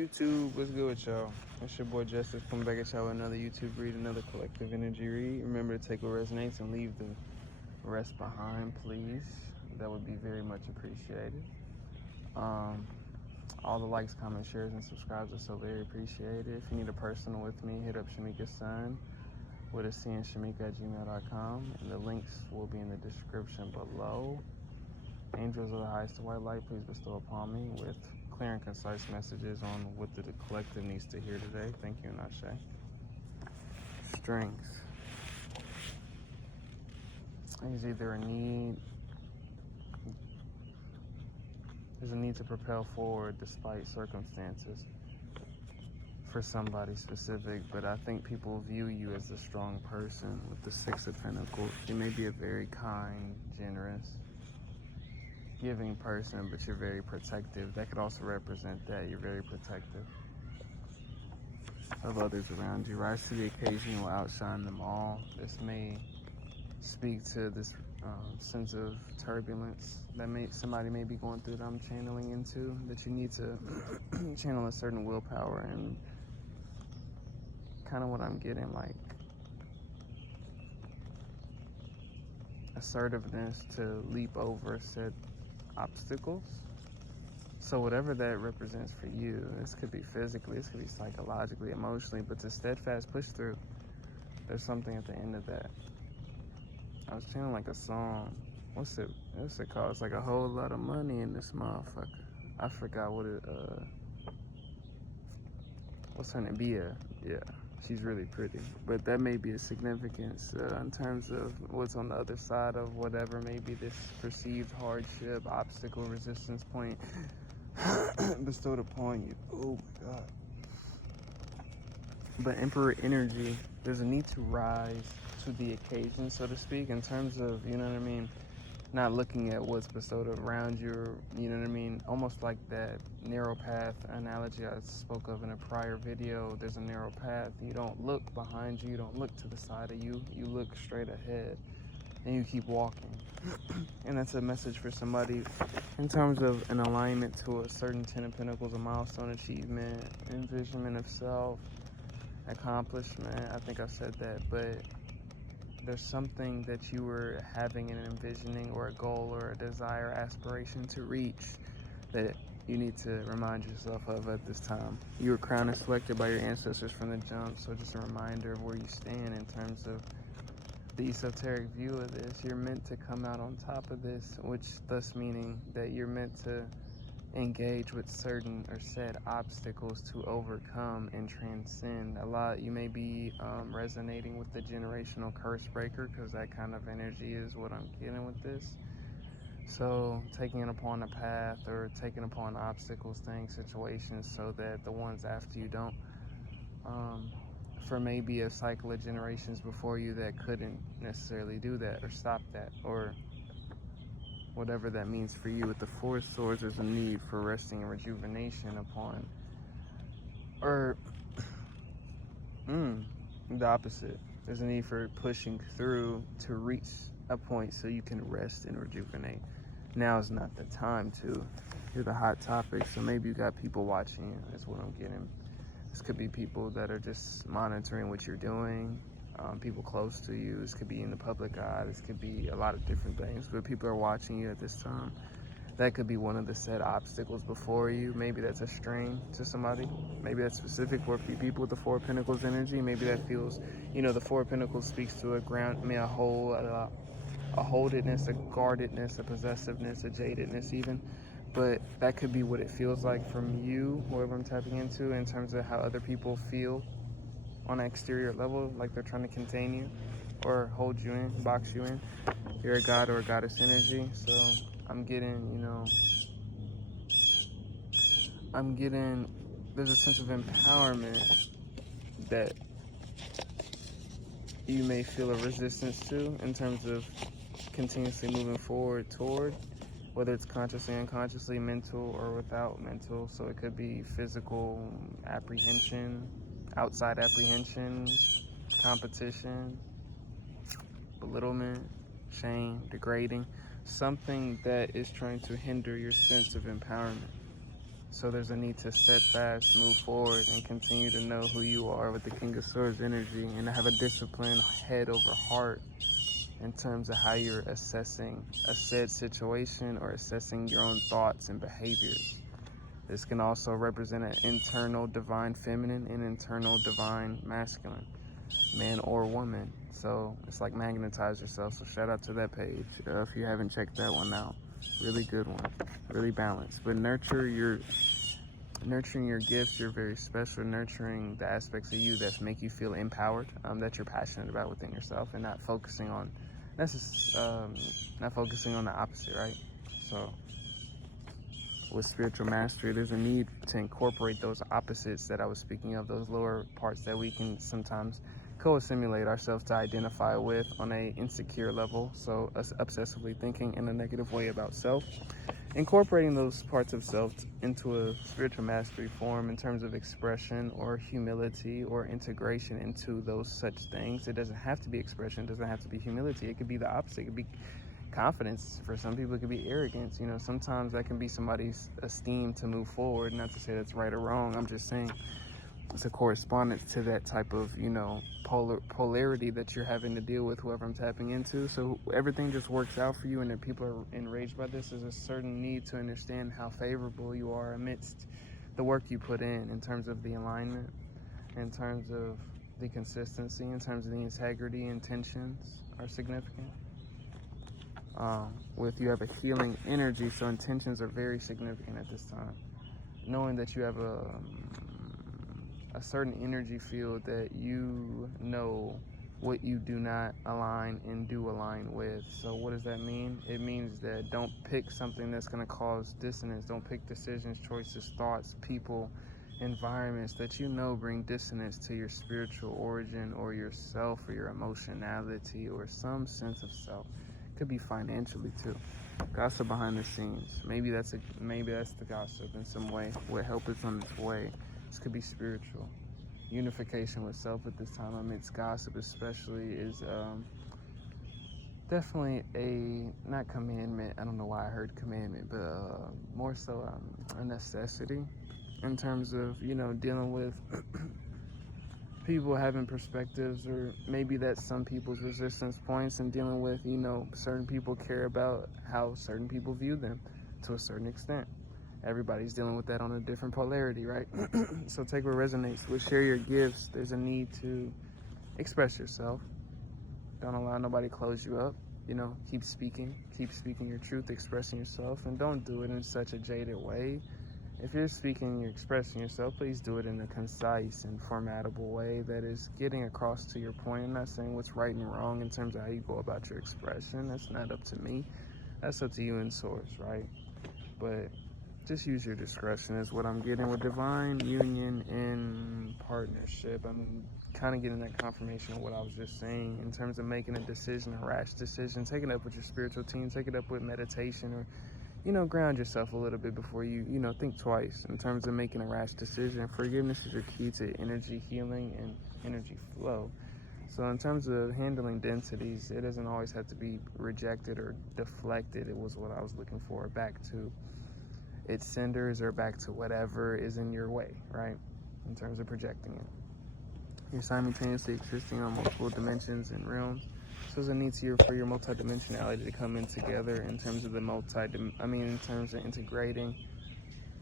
YouTube, what's good with y'all? It's your boy Justice coming back at y'all with another YouTube read, another collective energy read. Remember to take what resonates and leave the rest behind, please. That would be very much appreciated. All the likes, comments, shares, and subscribes are so very appreciated. If you need a personal with me, hit up Shamika's son with a C and Shamika@gmail.com, and the links will be in the description below. Angels of the highest white light, please bestow upon me with clear and concise messages on what the collective needs to hear today. Thank you, and Ashe. Strength. There's either there's a need to propel forward despite circumstances for somebody specific, but I think people view you as a strong person with the Six of Pentacles. You may be a very kind, generous, giving person, but you're very protective. That could also represent that you're very protective of others around you. Rise to the occasion, you will outshine them all. This may speak to this sense of turbulence that somebody may be going through, that I'm channeling into, that you need to channel a certain willpower and kind of what I'm getting, like assertiveness to leap over said obstacles. So whatever that represents for you, this could be physically, this could be psychologically, emotionally, but to steadfast push through, there's something at the end of that. I was channeling like a song. What's it called? It's like a whole lot of money in this motherfucker. I forgot what it, what's her name? Bia. Yeah, she's really pretty. But that may be a significance in terms of what's on the other side of whatever may be this perceived hardship, obstacle, resistance point bestowed upon you. Oh my God. But Emperor energy, there's a need to rise to the occasion, so to speak, in terms of, you know what I mean, not looking at what's bestowed around you, you know what I mean, almost like that narrow path analogy I spoke of in a prior video. There's a narrow path. You don't look behind you, you don't look to the side of you, you look straight ahead and you keep walking. And that's a message for somebody in terms of an alignment to a certain 10 of Pentacles, a milestone achievement, envisionment of self, accomplishment. I think I said that, but there's something that you were having and envisioning, or a goal or a desire, aspiration to reach, that you need to remind yourself of at this time. You were crowned and selected by your ancestors from the jump, so just a reminder of where you stand in terms of the esoteric view of this. You're meant to come out on top of this, which thus meaning that you're meant to engage with certain or said obstacles to overcome and transcend. A lot, you may be resonating with the generational curse breaker, because that kind of energy is what I'm getting with this. So taking it upon a path or taking upon obstacles, things, situations, so that the ones after you don't, for maybe a cycle of generations before you that couldn't necessarily do that or stop that, or whatever that means for you. With the Four of Swords, there's a need for resting and rejuvenation upon, or the opposite. There's a need for pushing through to reach a point so you can rest and rejuvenate. Now is not the time to. You're the hot topic, so maybe you got people watching you. That's what I'm getting. This could be people that are just monitoring what you're doing. People close to you. This could be in the public eye. This could be a lot of different things, but people are watching you at this time. That could be one of the said obstacles before you. Maybe that's a strain to somebody. Maybe that's specific for a few people with the Four of Pentacles energy. Maybe that feels, you know, the Four of Pentacles speaks to a holdedness, a guardedness, a possessiveness, a jadedness even. But that could be what it feels like from you, whoever I'm tapping into, in terms of how other people feel on an exterior level, like they're trying to contain you or hold you in, box you in. You're a god or a goddess energy. So I'm getting, there's a sense of empowerment that you may feel a resistance to, in terms of continuously moving forward toward, whether it's consciously, unconsciously, mental, or without mental. So it could be physical apprehension, outside apprehension, competition, belittlement, shame, degrading, something that is trying to hinder your sense of empowerment. So there's a need to steadfast, move forward, and continue to know who you are with the King of Swords energy, and to have a disciplined head over heart in terms of how you're assessing a said situation or assessing your own thoughts and behaviors. This can also represent an internal divine feminine and internal divine masculine, man or woman. So it's like magnetize yourself. So shout out to that page if you haven't checked that one out. Really good one, really balanced. But nurturing your gifts, you're very special. Nurturing the aspects of you that make you feel empowered, that you're passionate about within yourself, and not focusing on the opposite, right? So with spiritual mastery, there's a need to incorporate those opposites that I was speaking of, those lower parts that we can sometimes co-assimilate ourselves to identify with on a insecure level. So us obsessively thinking in a negative way about self, incorporating those parts of self into a spiritual mastery form in terms of expression or humility or integration into those such things. It doesn't have to be expression, it doesn't have to be humility. It could be the opposite. It could be confidence. For some people, it could be arrogance. You know, sometimes that can be somebody's esteem to move forward. Not to say that's right or wrong. I'm just saying it's a correspondence to that type of, you know, polarity that you're having to deal with, whoever I'm tapping into. So everything just works out for you, and if people are enraged by this, there's a certain need to understand how favorable you are amidst the work you put in terms of the alignment, in terms of the consistency, in terms of the integrity. Intentions are significant. With you have a healing energy, so intentions are very significant at this time. Knowing that you have a certain energy field that you know what you do not align and do align with. So what does that mean? It means that don't pick something that's going to cause dissonance. Don't pick decisions, choices, thoughts, people, environments that you know bring dissonance to your spiritual origin or yourself or your emotionality or some sense of self. Could be financially too. Gossip behind the scenes. Maybe that's the gossip in some way. What help is on its way. This could be spiritual. Unification with self at this time amidst gossip especially is definitely not commandment. I don't know why I heard commandment, but more so a necessity in terms of, you know, dealing with people having perspectives, or maybe that's some people's resistance points, and dealing with, you know, certain people care about how certain people view them to a certain extent. Everybody's dealing with that on a different polarity, right? So take what resonates. With share your gifts, there's a need to express yourself. Don't allow nobody to close you up. You know, keep speaking your truth, expressing yourself, and don't do it in such a jaded way. If you're speaking, you're expressing yourself, please do it in a concise and formatable way that is getting across to your point. I'm not saying what's right and wrong in terms of how you go about your expression. That's not up to me. That's up to you and source, right? But just use your discretion is what I'm getting with divine union and partnership. I'm kind of getting that confirmation of what I was just saying in terms of making a decision, a rash decision. Take it up with your spiritual team. Take it up with meditation, or, you know, ground yourself a little bit before you think twice in terms of making a rash decision. Forgiveness is your key to energy healing and energy flow. So in terms of handling densities, it doesn't always have to be rejected or deflected. It was what I was looking for, back to its cinders or back to whatever is in your way, right? In terms of projecting it. You're simultaneously existing on multiple dimensions and realms. So there's a need for your multidimensionality to come in together in terms of in terms of integrating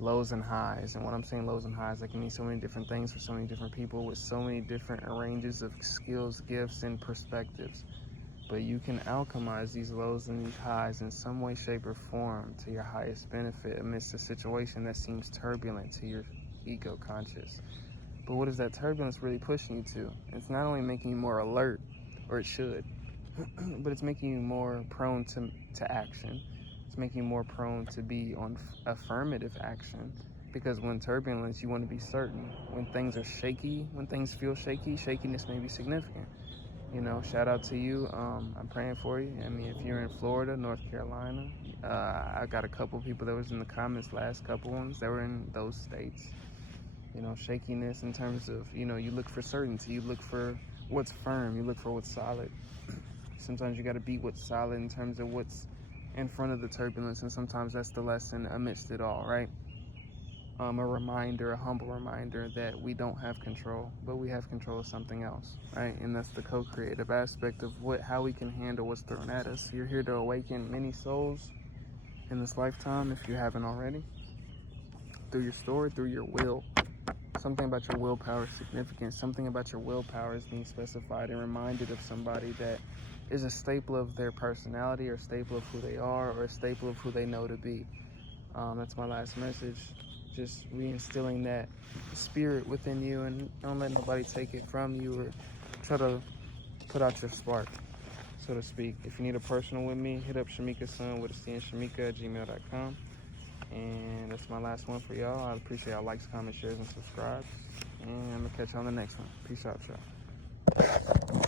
lows and highs. And when I'm saying lows and highs, that can mean so many different things for so many different people with so many different ranges of skills, gifts, and perspectives. But you can alchemize these lows and these highs in some way, shape, or form to your highest benefit amidst a situation that seems turbulent to your ego conscious. But what is that turbulence really pushing you to? It's not only making you more alert, or it should, but it's making you more prone to action. It's making you more prone to be on affirmative action, because when turbulence, you want to be certain. When things are shaky, when things feel shaky, shakiness may be significant. You know, shout out to you. I'm praying for you. I mean, if you're in Florida, North Carolina, I got a couple people that was in the comments, last couple ones that were in those states. You know, shakiness in terms of, you look for certainty. You look for what's firm. You look for what's solid. Sometimes you got to beat what's solid in terms of what's in front of the turbulence, and sometimes that's the lesson amidst it all, right? a reminder, a humble reminder that we don't have control, but we have control of something else, right? And that's the co-creative aspect of how we can handle what's thrown at us. You're here to awaken many souls in this lifetime, if you haven't already, through your story, through your will. Something about your willpower is significant. Something about your willpower is being specified and reminded of somebody that is a staple of their personality, or a staple of who they are, or a staple of who they know to be. That's my last message. Just reinstilling that spirit within you, and don't let nobody take it from you or try to put out your spark, so to speak. If you need a personal with me, hit up Shamika-san with a C in Shamika at gmail.com. And that's my last one for y'all. I appreciate y'all likes, comments, shares, and subscribes. And I'm going to catch you on the next one. Peace out, y'all.